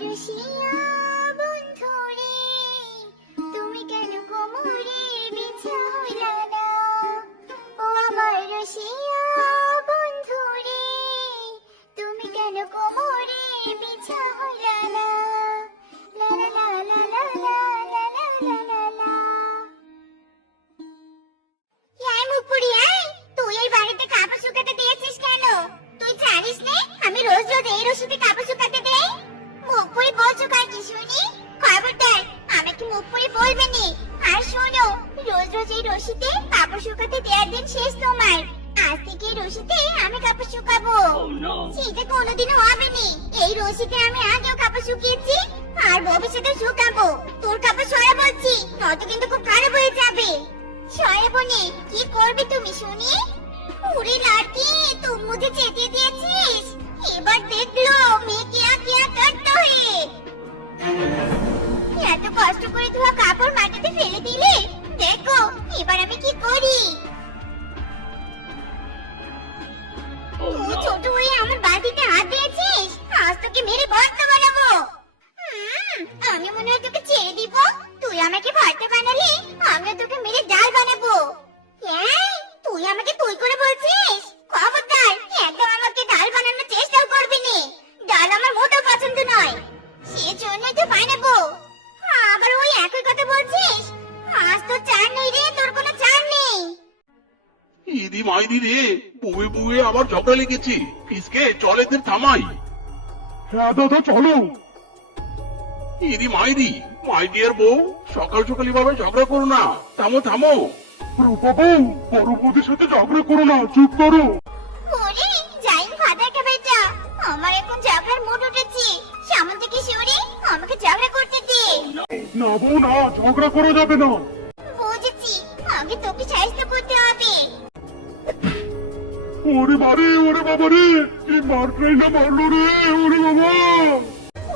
bruxinha. দেওয়ার দিন শেষ তোমার আজ থেকে রশিতে আমি কাপড় শুকাবো। সেটা কোনোদিনও হবে নি এই রশিতে আমি আগেও কাপড় শুকিয়েছি, আর ভবিষ্যতে শুকাবো। তোর কাপড় সরা বলছি, নয়তো কিন্তু খুব খারাপ হয়ে যাবে। সয়াবনে কি করবে তুমি শুনি? ওরে লাড়কি তুই মুঝে চেতিয়ে দিয়েছিস? এবার দেখল মেয়ে কিয়া কিয়া করতে হে এত কষ্ট করে ধোয়া কাপড় মাটিতে ইদি রে বুয়ে বুয়ে আবার ঝগড়া লেগেছে। ফিসকে চল এদের থামাই। হ্যাঁ দাদা চলো। ইদি মাইদি মাইদি আর বউ সকাল সকাল ভাবে ঝগড়া করো না। থামো থামো। রূপাবু বড় বৌদির সাথে ঝগড়া করো না চুপ করো। ওরে যাই ফাদারকে বেটা আমার এখন ঝগড়ার মুড উঠেছে। সামন থেকে সরে আমাকে ঝগড়া করতে দে। না বউ না ঝগড়া করা যাবে না। ওরে বারে ওরে বাবা রে কি মারটাই না মারলো রে ওরে বাবা।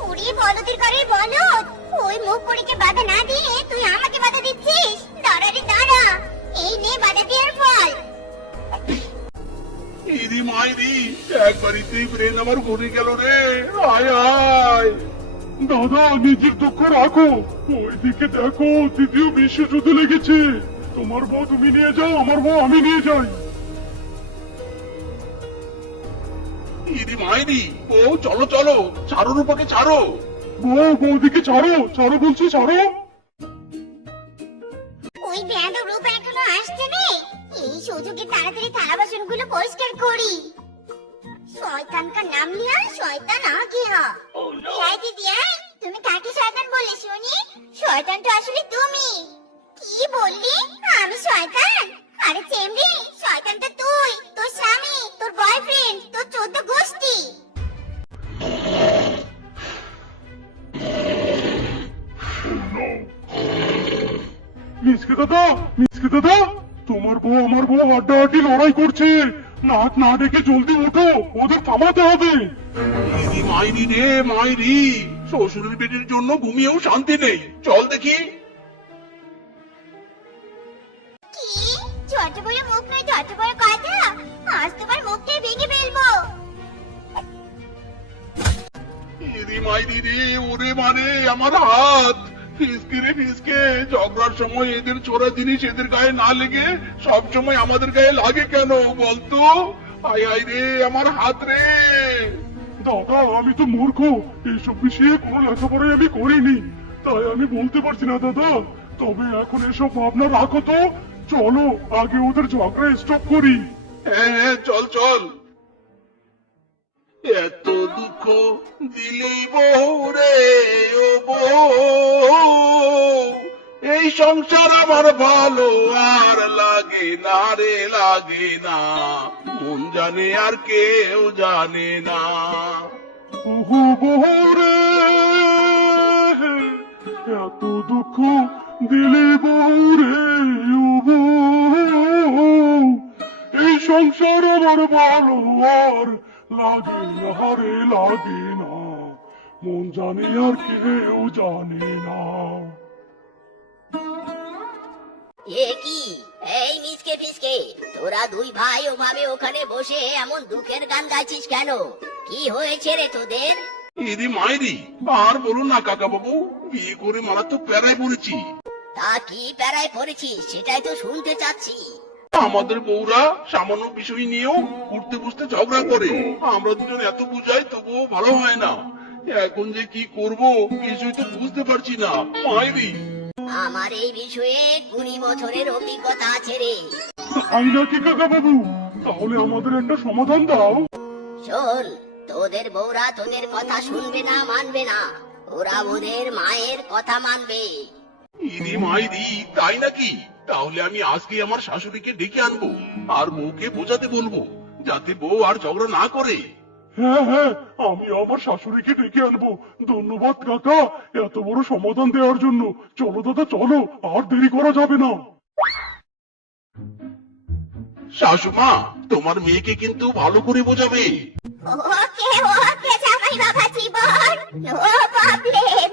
ওরে বলদের করে বলদ ওই মুখ পড়িকে বাধা না দিয়ে তুই আমাকে বাধা দিচ্ছিস? দাঁড়া রে দাঁড়া। এই নে বাধা দেওয়ার ফল। ইদি মাইদি একবারিতেই ব্রেন আমার ঘুরে গেল রে। আয় আয়। দাদা নিজের দুঃখ রাখো। ওইদিকে দেখো দ্বিতীয় বিশ্ব যুদ্ধ লেগেছে। তোমার বউ তুমি নিয়ে যাও আমার বউ আমি নিয়ে যাই। ইদি মাইদি ও চলো চলো ছাড়ো রূপাকে ছাড়ো। বউ বৌদিকে ছাড়ো ছাড়ো বলছি ছাড়ো। ওই ব্যাধ রূপ এখনও আসছে নে। এই সুযোগে তাড়াতাড়ি থালা বাসনগুলো পরিষ্কার করি। শয়তানকার নাম লিয়া শয়তান আগে হা। এই দিদি তুমি কাকে শয়তান বললে শুনি? শয়তান তো আসলে তুমি। কি বললি? আমি শয়তান? আরে চেমড়ি শয়তান তো তুই তোর স্বামী তোর বয়ফ্রেন্ড তোর চোদ্দ গোষ্ঠী মিসকে দাদা মিসকে দাদা তোমার বউ আমার বউ হাড্ডাহাড্ডি লড়াই করছে নাক না ডেকে জলদি ওঠো ওদের থামাতে হবে মাইদি রে মাইদি শ্বশুরের পেটের জন্য ঘুমিয়েও শান্তি নেই চল দেখি বড় মুখ নয় ছোট বড় কথা? আজ তোমার মুখটাই ভেঙে ফেলব। ইদি মাইদি রে ওরে মানে আমার হাত। ফিসকে রে ফিসকে ঝগড়ার সময় এদের চোরা জিনিস এদের গায়ে না লেগে সব সময় আমাদের গায়ে লাগে কেন বলতো? আয় আয় রে আমার হাত রে। দাদা আমি তো মূর্খ। এইসব বিষয়ে কোনো লেখাপড়াই আমি করিনি। তাই আমি বলতে পারছি না দাদা। তবে এখন এসব ভাবনা রাখো তো। চলো আগে ওদের ঝগড়া স্টপ করি। হ্যাঁ হ্যাঁ চল চল। এত দুঃখ দিলি বউ ও বউ। এই সংসার আমার ভালো আর লাগে না রে লাগে না। মন জানে আর কেউ জানে না। ওহো বহুরে এত দুঃখ দিলে বহুরে ও এই সংসার আমার ভালো আর লাগে না রে লাগে না। মন জানে আর কেউ জানে না। এ কি? এই মিসকে ফিসকে তোরা দুই ভাই ওভাবে ওখানে বসে এমন দুঃখের গান গাইছিস কেন? কি হয়েছে রে তোদের? ইদি মাইরি আর বলুন না কাকা বাবু বিয়ে করে মারাত্মক প্যারায় পড়েছি। তা কি প্যারায় পড়েছিস সেটাই তো শুনতে চাচ্ছি। আমাদের বউরা সামান্য বিষয় নিয়েও উঠতে বসতে ঝগড়া করে। আমরা দুজন এত বুঝাই তবুও ভালো হয় না। এখন যে কি করব কিছুই তো বুঝতে পারছি না। মাইরি। আমার এই বিষয়ে কুড়ি বছরের অভিজ্ঞতা আছে রে। তাই নাকি কাকা বাবু? তাহলে আমাদের একটা সমাধান দাও। শোন তোদের বউরা তোদের কথা শুনবে না মানবে না। ওরা ওদের মায়ের কথা মানবে। ইদি মাইরি তাই নাকি? তাহলে আমি আজকে আমার শাশুড়িকে ডেকে আনব আর বউকে বোঝাতে বলব যাতে বউ আর ঝগড়া না করে। হ্যাঁ হ্যাঁ আমি আমার শাশুড়িকে ডেকে আনব। ধন্যবাদ কাকা এত বড় সমাধান দেওয়ার জন্য। চলো দাদা চলো আর দেরি করা যাবে না। শাশুমা তোমার মেয়েকে কিন্তু ভালো করে বোঝাবে। ওকে ওকে জামাই বাবা জীবন। নো প্রবলেম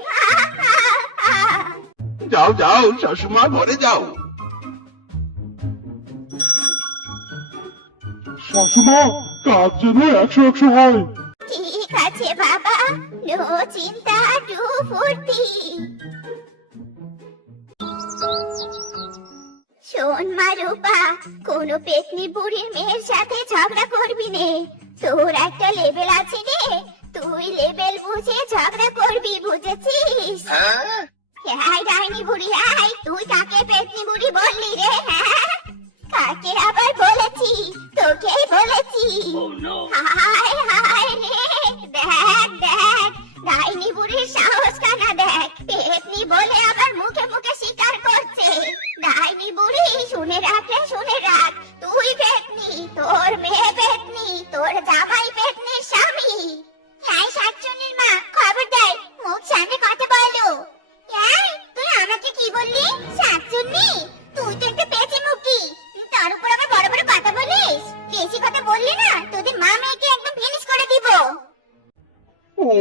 যাও যাও শাশুমা ঘরে যাও। শাশুমা কাজ যেন একশো একশো হয়। ঠিক আছে বাবা। নো চিন্তা টু ফুর্তি। শোন মা রূপা কোনো পেতনি বুড়ির মেয়ের সাথে ঝগড়া করবি নে। তোর একটা লেভেল আছে রে তুই লেভেল বুঝে ঝগড়া করবি বুঝেছিস? হ্যাঁ? ডাইনি বুড়ি হাই তুই কাকে পেতনি বুড়ি বললি রে হ্যাঁ? কাকে আবার বলেছি? তোকেই বলেছি। হায় হায়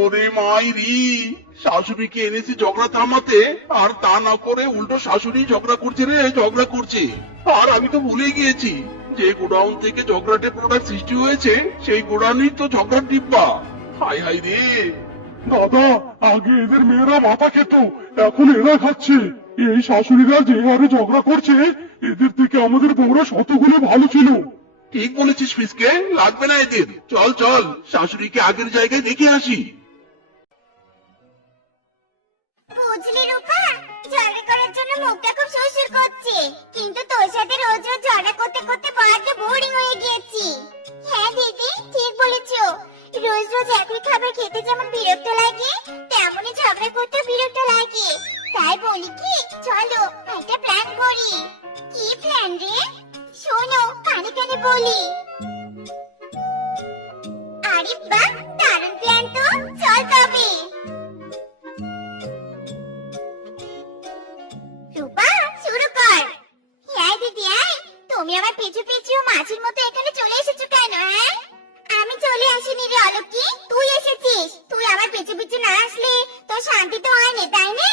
ওরে মাইরি শাশুড়িকে এনেছি ঝগড়া থামাতে আর তা না করে উল্টো শাশুড়ি ঝগড়া করছে রে ঝগড়া করছে। আর আমি তো ভুলে গিয়েছি যে গোডাউন থেকে ঝগড়াটে প্রোডাক্ট সৃষ্টি হয়েছে সেই গোডাউনই তো ঝগড়ার ডিব্বা। হাই হাই রে। দাদা আগে এদের মেয়েরা মাথা খেত এখন এরা খাচ্ছে। এই শাশুড়িরা যে হারে ঝগড়া করছে এদের থেকে আমাদের বউরা শতগুলো ভালো ছিল। ঠিক বলেছিস ফিসকে লাগবে না এদের। চল চল শাশুড়িকে আগের জায়গায় দেখে আসি। বুঝলি রূপা? ঝগড়া করার জন্য মুখটা খুব সুরসুর করছে। কিন্তু তোর সাথে রোজ রোজ ঝগড়া করতে করতে বড্ড বোরিং পিছু পিছু মাছির মতো এখানে চলে এসেছ কেন হ্যাঁ? আমি চলে আসিনি রে অলকি তুই এসেছিস। তুই আমার পিছু পিছু না আসলে তোর শান্তি তো হয়নি তাই না?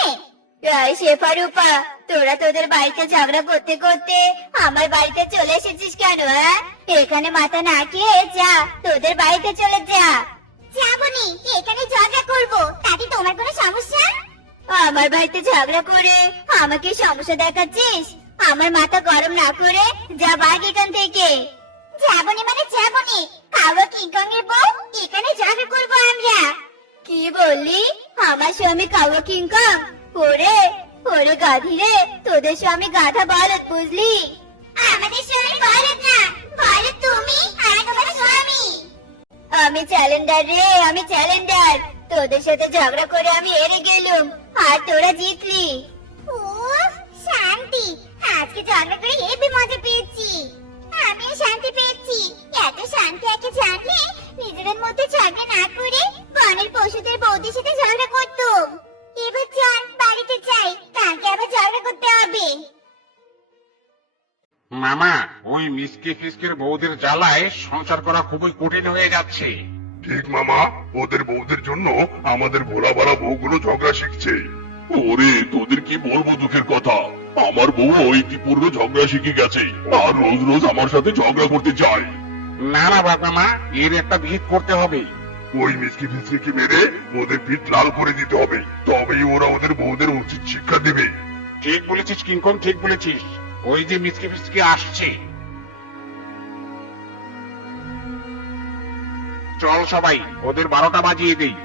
শেফা রূপা তোরা তোদের বাড়িতে ঝগড়া করতে করতে আমার বাড়িতে চলে এসেছিস কেন হ্যাঁ? এখানে মাথা না খেয়ে যা তোদের বাড়িতে চলে যা। যাবনি এখানে ঝগড়া করব। তাতে তোমার কোনো সমস্যা? আমার বাড়িতে ঝগড়া করে আমাকে সমস্যা দেখাচ্ছিস? আমার মাথা গরম না করে যা বাঘ এখান থেকে। যাবনি মানে যাবনি কালো কিংকংয়ের বউ? এখানে ঝগড়া করব আমরা। কি বললি? আমার স্বামী কাউয়া কিংকং? ওরে ওরে গাধি রে, তোদের স্বামী গাধা বলত বুঝলি? আমাদের স্বামী বলো না বলো তুমি আর তোমার স্বামী। আমি চ্যালেঞ্জার রে, আমি চ্যালেঞ্জার। তোদের সাথে ঝগড়া করে আমি হেরে গেলুম, আর তোরা জিতলি। মিসকে ফিসকের বউদের জ্বালায় সংসার করা খুবই কঠিন হয়ে যাচ্ছে। ঠিক মামা ওদের বউদের জন্য আমাদের ভোলা ভালা বউগুলো ঝগড়া শিখছে। ওরে তোদের কি বলব দুঃখের কথা? আমার বউ ইতিপূর্বে ঝগড়া শিখে গেছে আর রোজ রোজ আমার সাথে ঝগড়া করতে চায় না না বাবা মা এর একটা ভিত করতে হবে। ওই মিসকে ফিসকে মেরে ওদের পিঠ লাল করে দিতে হবে। তবেই ওরা ওদের বউদের উচিত শিক্ষা দেবে। ঠিক বলেছিস কিংকং ঠিক বলেছিস। ওই যে মিসকে ফিসকে আসছে। চল সবাই ওদের বারোটা বাজিয়ে দেই।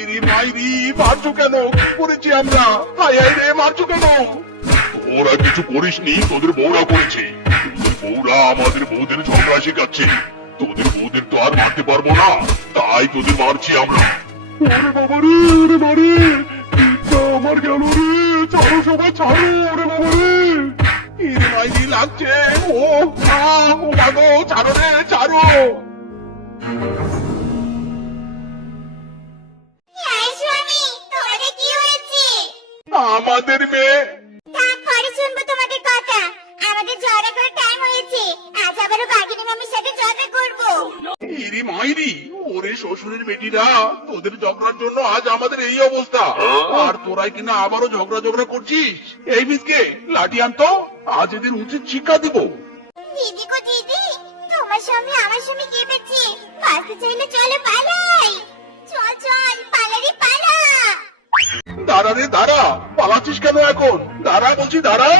ইরি মাইরি মারছো কেন? কি করেছি আমরা? হাই হাই রে মারছো কেন? ওরা কিছু করিসনি তোদের বউরা করেছে। বউরা আমাদের বউদের ঝগড়া শেখাচ্ছে। তোদের বউদের তো আর মারতে পারব না তাই তোদের মারছি আমরা। ওরে বাবা রে ওরে মারে আমার গেল রে। ছাড়ো সবাই ছাড়ো ওরে বাবা রে। ইরি মাইরি লাগছে। ও আ, ও মাগো ছাড়ো রে ছাড়ো। আমাদের মেয়ে। থাক পরে শুনব তোমাদের কথা। আমাদের ঝগড়া করার টাইম হয়েছে। আজ আবারও বাঘিনী মামির সাথে ঝগড়া করব। ইরি মাইরি। ওরে শ্বশুরের বেটিরা তোদের ঝগড়ার জন্য আজ আমাদের এই অবস্থা। আর তোরাই কিনা আবারও ঝগড়া ঝগড়া করছিস? এই মিসকে লাঠি আনতো আজ এদের উচিত শিক্ষা দিব। দিদি গো দিদি তোমার স্বামী আমার স্বামী কেঁপেছে বাঁচতে চাইলে চলো পালাই। চল চল পালারি পালা। দাঁড়া রে দাঁড়া। পালাচ্ছিস কেন এখন? দাঁড়া বলছি দাঁড়া।